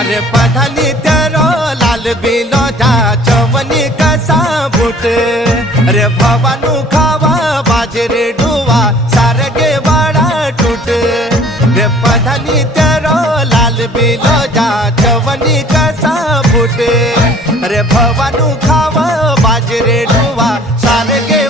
अरे पधाली तेरो लाल बिलो जा चवनी कसा बूट अरे भवानू खावा बाजरे डुवा सारगे वाड़ा टूट रे पधाली तेरो लाल बिलो जा चवनी कसा बूट अरे भवानू खावा बाजरे डुवा सारगे